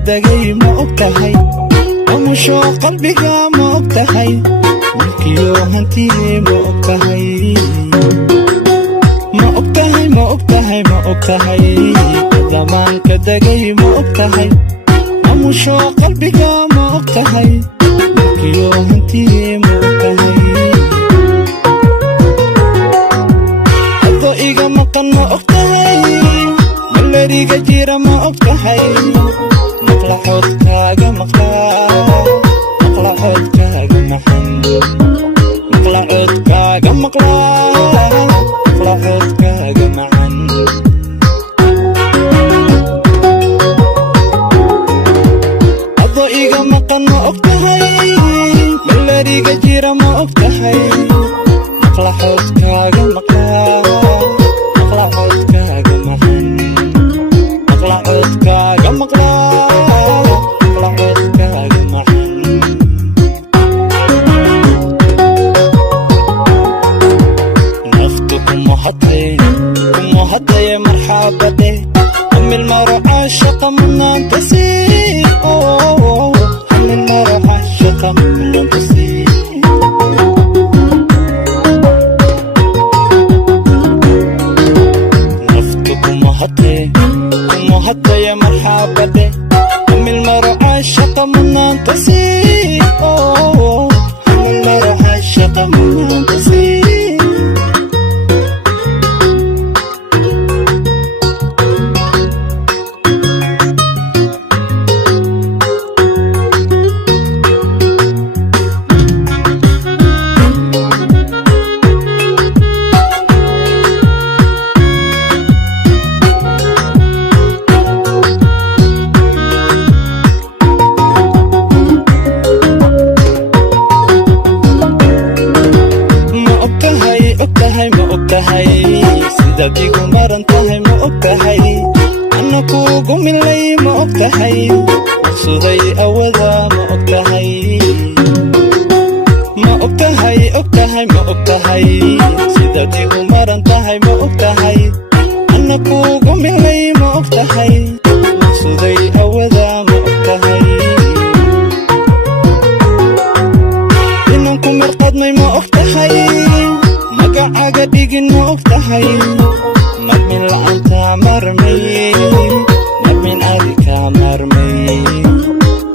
dagay ma ogtahay amusho qalbiga ma ogtahay milkiyo hantiye ma ogtahay ma ogtahay ma ogtahay ma ogtahay zamaanka dagay ma ogtahay amusho qalbiga ma ogtahay milkiyo hantiye ma ogtahay ado iga maqan ma ogtahay malariga jira ma ogtahay maqla xodkaaga maqla xodkaaga maxan maqla xodkaaga maqla xodkaaga maxan ado iga maqan ma ogtahay malariga jira ma ogtahay maqla xodkaaga maqla xodkaaga maxan maqla xodkaaga maqla xodkaaga maxan naftu kumahadaya marxabade hamil maro caashaqa manaanta sii hamil maro caashaqa manaanta sii kumahadaya marxabade hamil maro caashaqa manaanta sii hamil maro caashaqa manaanta sii sidaad igu maran tahay ma ogtahay ana kuugu milay ma ogtahay maqsuday awada ma ogtahay ma ogtahay ogtahay ma ogtahay sidaad igu maran tahay ma ogtahay ana kuugu milay ma ogtahay maqsuday awada ma ogtahay inaan ku marqadnay ma ogtahay magacaga dhigin ma ogtahay marmin la'aanta marmay marmin adika marmay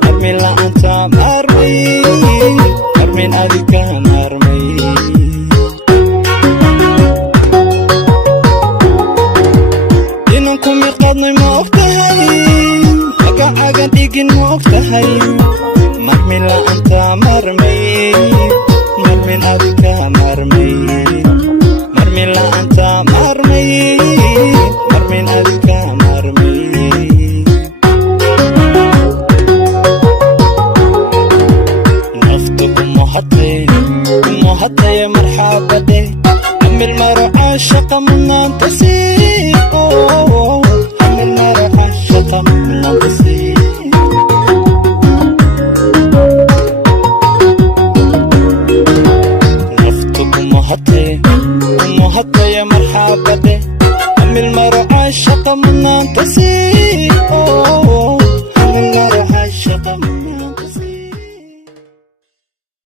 marmin la'aanta marmay marmin adika marmay inaan ku mirqadnay ma ogtahay magacaga dhigin ma ogtahay marmin la'aanta marmay marmin adika marmay marmin la'aanta marmay